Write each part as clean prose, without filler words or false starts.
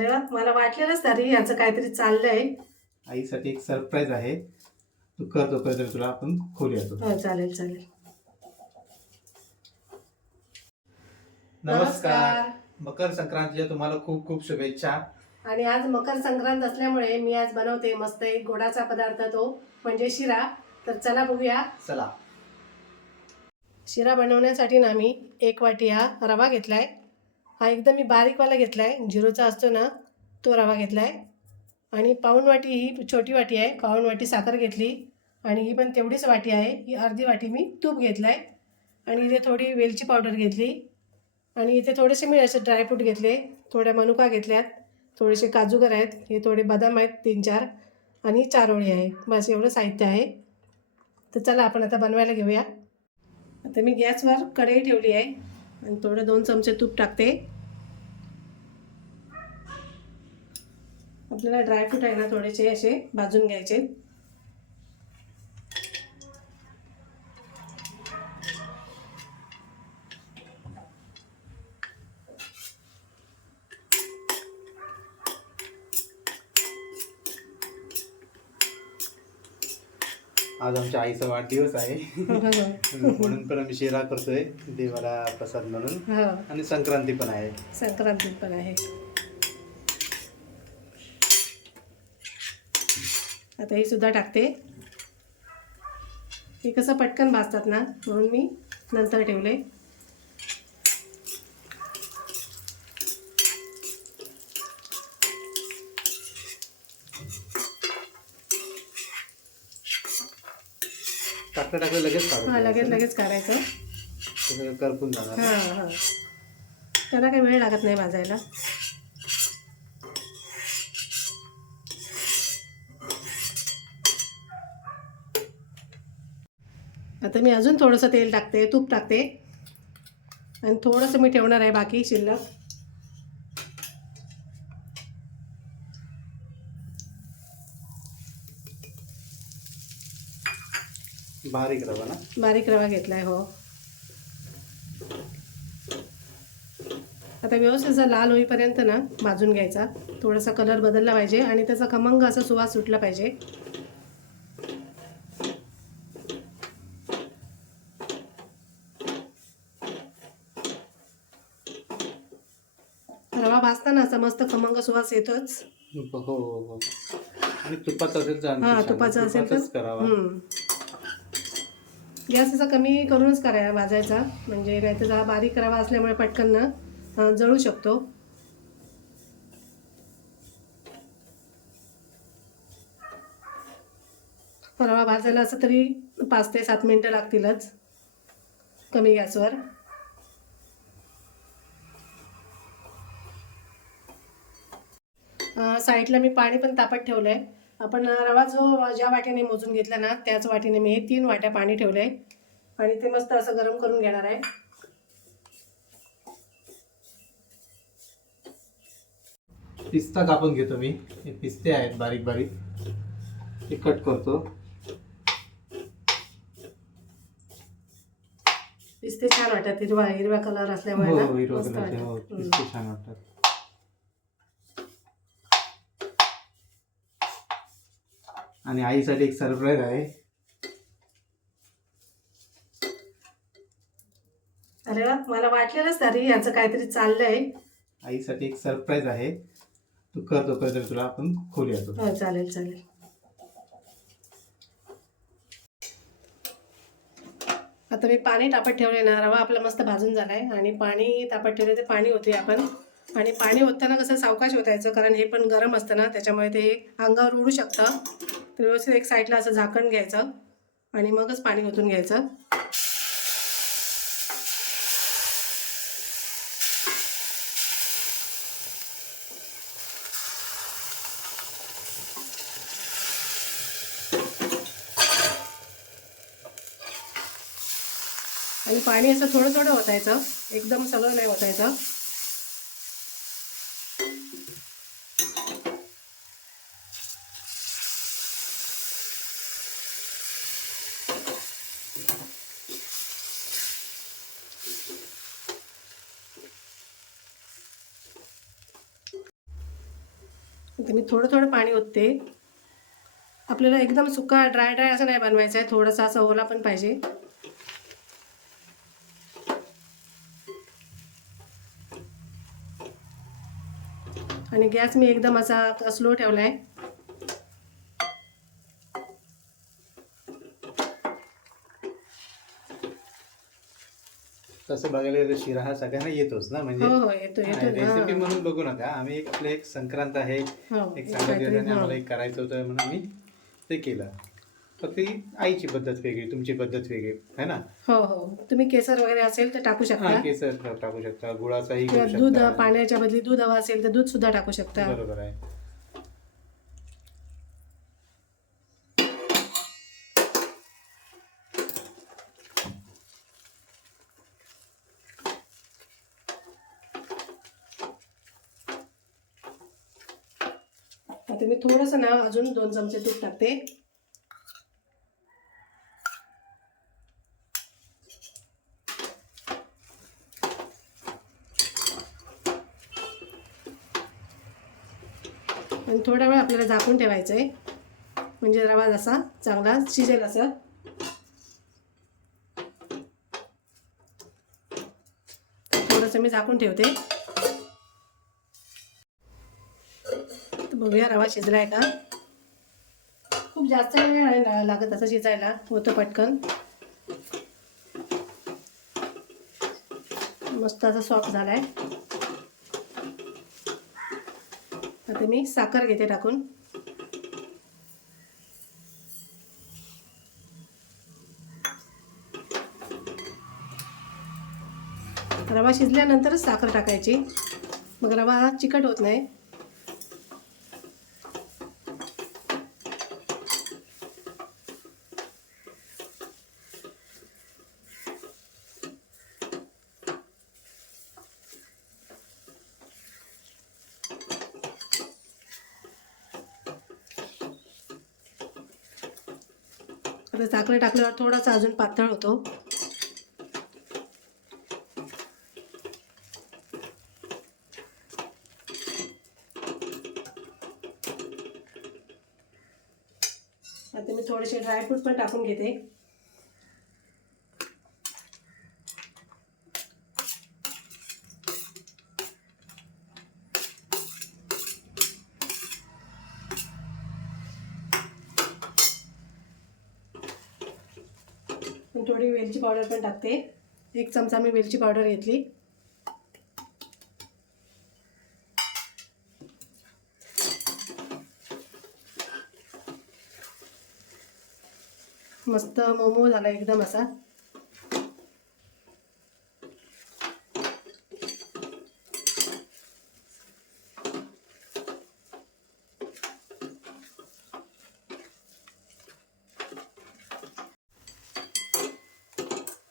अरे वा, मला वाटलेलंच तरी याचं काहीतरी चाललंय. आईसाठी एक सरप्राईज आहे. तू कर तोपर्यंत तुला आपण खोलूया तो. हो, चालेल चालेल. नमस्कार. मकर संक्रांतीच्या तुम्हाला खूप खूप शुभेच्छा. आणि आज मकर संक्रांत असल्यामुळे मी आज बनवते मस्त एक गोडाचा पदार्थ, तो म्हणजे शिरा. तर चला बघूया. चला. शिरा बनवण्यासाठी ना मी 1 वाटी हा रवा घेतलाय. हा एकदम मी बारीकवाला घेतलाय, झिरोचा असतो ना तो रवा घेतलाय. आणि पाऊण वाटी ही छोटी वाटी आहे, पाऊण वाटी साखर घेतली. आणि ही पण तेवढीच वाटी आहे, ही अर्धी वाटी मी तूप घेतलाय. आणि इथे थोडी वेलची पावडर घेतली. आणि इथे थोडेसे मी असे ड्रायफ्रूट घेतले, थोड्या मनुका घेतल्यात, थोडेसे काजूगर आहेत, हे थोडे बदाम आहेत 3-4, आणि चारोळी आहे. बस एवढं साहित्य आहे. तर चला आपण आता बनवायला घेऊया. आता मी गॅसवर कढई ठेवली आहे आणि थोडं 2 चमचे तूप टाकते. आपल्याला ड्रायफ्रूट आहे ना थोडेसे असे भाजून घ्यायचे. आज आमच्या आईचा वाढदिवस आहे. म्हणून पण आम्ही शिरा करतोय देवाला प्रसाद म्हणून. आणि संक्रांती पण आहे. संक्रांती पण आहे. आता हे सुद्धा टाकते. हे कसं पटकन भाजतात ना, म्हणून मी नंतर ठेवले. टाकलं लगेच काढून. लगेच काढायचं. सगळं करपून जाणार. हां. त्याला काही वेळ लागत नाही भाजायला. आता मी अजून थोडंसं तेल टाकते, तूप टाकते. आणि थोडंसं मी ठेवणार आहे बाकी शिल्लक. बारीक रवा ना? बारीक रवा घेतलाय. हो. आता व्यवस्थित असा लाल होईपर्यंत ना भाजून घ्यायचा. थोडासा कलर बदलला पाहिजे आणि त्याचा खमंग असा सुवास सुटला पाहिजे. रवा भाजताना असा मस्त खमंग सुवास येतोच. हो. आणि तुपाचा असेल तर हां, तुपाचा असेल तर करावा. गॅस असा कमी करूनच करायला भाजायचा, म्हणजे नाही तर हा बारीक रवा असल्यामुळे पटकन ना जळू शकतो. रवा भाजायला असं तरी 5 ते 7 मिनटं लागतीलच कमी गॅसवर. साईडला मी पाणी पण तापत ठेवलं आहे. आपण रवा जो ज्या वाटीने मोजून घेतला ना त्याच वाटीने मी 3 वाट्या पाणी ठेवलं आहे. आणि ते मस्त असं गरम करून घेणार आहे. पिस्ता कापून घेतो मी. हे पिस्ते आहेत बारीक बारीक, ते कट करतो. पिस्ते छान वाटतात, हिरवा कलर असल्यामुळे ना मस्त वाटतात. पिस्ते छान वाटतात. आणि आईसाठी एक सरप्राईज आहे. अरे वा, मला वाटलेलंच तरी याचं काहीतरी चाललंय. आईसाठी एक सरप्राईज आहे. तू कर तोपर्यंत तुला आपण खोलूया तो. हो, चालेल चालेल. आता मी पाणी तापत ठेवले ना, रवा आपला मस्त भाजून झालाय आणि पाणी तापत ठेवले ते पाणी ओतूया आपण. आणि पाणी ओतताना कसं सावकाश ओतायचं, कारण हे पण गरम असतं ना, त्याच्यामुळे ते अंगावर उडू शकतं. तर व्यवस्थित एक साईडला असं झाकण घ्यायचं आणि मगच पाणी ओतून घ्यायचं. आणि पाणी असं थोडं थोडं ओतायचं, एकदम सगळं नाही ओतायचं. आता मी थोडं थोडं पाणी ओतते. आपल्याला एकदम सुका ड्राय ड्राय असं नाही बनवायचं आहे, थोडासा असा ओला पण पाहिजे. आणि गॅस मी एकदम असा स्लो ठेवला आहे. तसं बघायला गेलं शिरा हा सगळ्यांना येतोच ना, म्हणजे हो हो येतो येतो रेसिपी म्हणून बघू नका. आम्ही एक संक्रांत आहे, हो एक चांगल्या दिवसाने आम्हाला एक करायचं होतं म्हणून आम्ही ते केलं. फक्त ही आईची पद्धत वेगळी, तुमची पद्धत वेगळी आहे ना. हो हो तुम्ही केसर वगैरे असेल तर टाकू हा शकता, केसर टाकू शकता, गुळाचाही किंवा करू दूध, शकता. पाण्याच्या बदली दूध हवं असेल तर दूध सुद्धा टाकू शकता. बरोबर आहे. आता मी थोडंसं ना अजून 2 चमचे तूप टाकते. आणि थोडा वेळ आपल्याला झाकून ठेवायचं आहे, म्हणजे रवा जसा चांगला शिजेल असं. थोडंसं मी झाकून ठेवते. तर बघूया रवा शिजलाय का. खूप जास्त वेळ नाही लागत असं शिजायला, होतं पटकन. मस्त असा सॉफ्ट झालाय. आता मी साखर घेते टाकून. रवा शिजल्यानंतरच साखर टाकायची, मग रवा चिकट होत नाही. आता साखर टाकल्यावर थोडासा अजून पातळ होतो. आता मी थोडेसे ड्रायफ्रूट पण टाकून घेते. थोडी वेलची पावडर पण टाकते. 1 चमचा मी वेलची पावडर घेतली. मस्त मोमो झाला एकदम असा.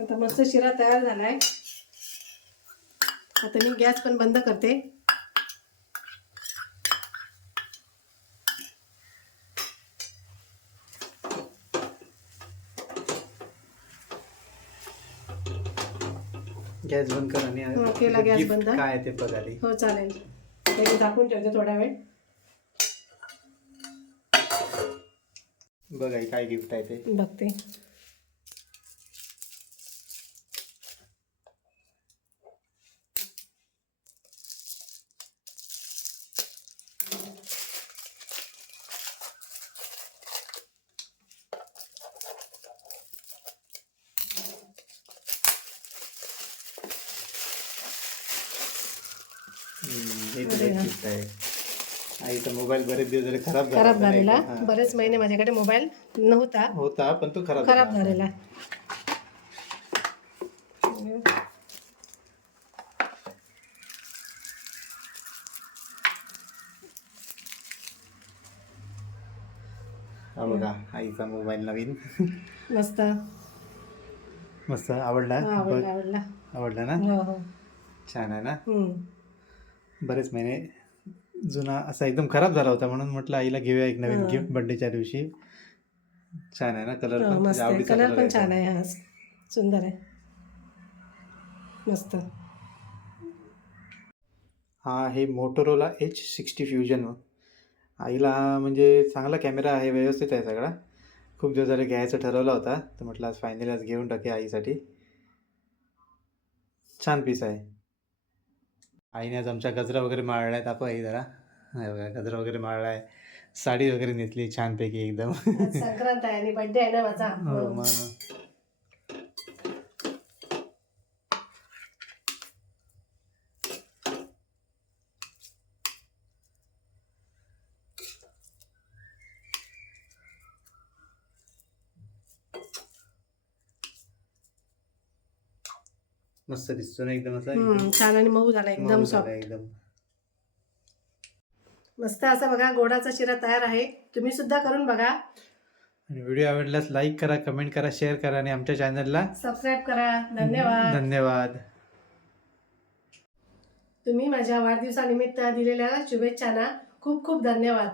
आता मस्त शिरा तयार झालाय. आता मी गॅस पण बंद करते. गॅस बंद कर आणि हो, केला गॅस gift बंद. काय आहे ते बघ आधी. हो चालेल. ते झाकून ठेवते थोडा वेळ. बघ आई काय गिफ्ट आहे ते बघते. हे तुझं गिफ्ट आहे. आईचा मोबाईल बरेच दिवस झाले खराब झाला खराब होता नाही झालेला. का? हा. बरेच महिने माझ्याकडे मोबाईल नव्हता, होता पण तो खराब खराब झाला. झालेला. हा बघा आईचा मोबाईल नवीन. मस्त. मस्त आवडला. हा, बघ आवडला आवडला. आवडला ना. हो हो. छान आहे ना. हम्म. बरेच महिने जुना असा एकदम खराब झाला होता म्हणून म्हटलं आईला घेऊया एक नवीन हा. गिफ्ट बर्थडेच्या दिवशी. छान आहे ना कलर हो, पण मस्त तुझ्या आहे. आवडीचा कलर पण आहे छान तो. आहे. हा सुंदर आहे. मस्त. हा हे मोटोरोला H60 फ्युजन आईला म्हणजे चांगला कॅमेरा आहे, व्यवस्थित आहे सगळा. खूप दिवस झाले घ्यायचं ठरवला होता, तर म्हटलं आज फायनली आज घेऊन टाके आईसाठी. छान पीस आहे. आईने आज आमच्या गजरा वगैरे माळला आहे. दाखव आई जरा. हे बघा गजरा वगैरे माळला आहे, साडी वगैरे नेसली छानपैकी एकदम. आज संक्रांत आहे आणि बर्थडे आहे ना माझा. हो मग. मस्त दिसतो ना एकदम असा. छान आणि मऊ झाला एकदम मऊ झाला सॉफ्ट. एकदम. मस्त असा बघा गोडाचा शिरा तयार आहे. तुम्ही सुद्धा करून बघा. आणि व्हिडिओ आवडल्यास लाईक करा, कमेंट करा, शेअर करा आणि आमच्या चॅनलला सबस्क्राईब करा. धन्यवाद. धन्यवाद. तुम्ही माझ्या वाढदिवसानिमित्त दिलेल्या शुभेच्छांना खूप खूप धन्यवाद.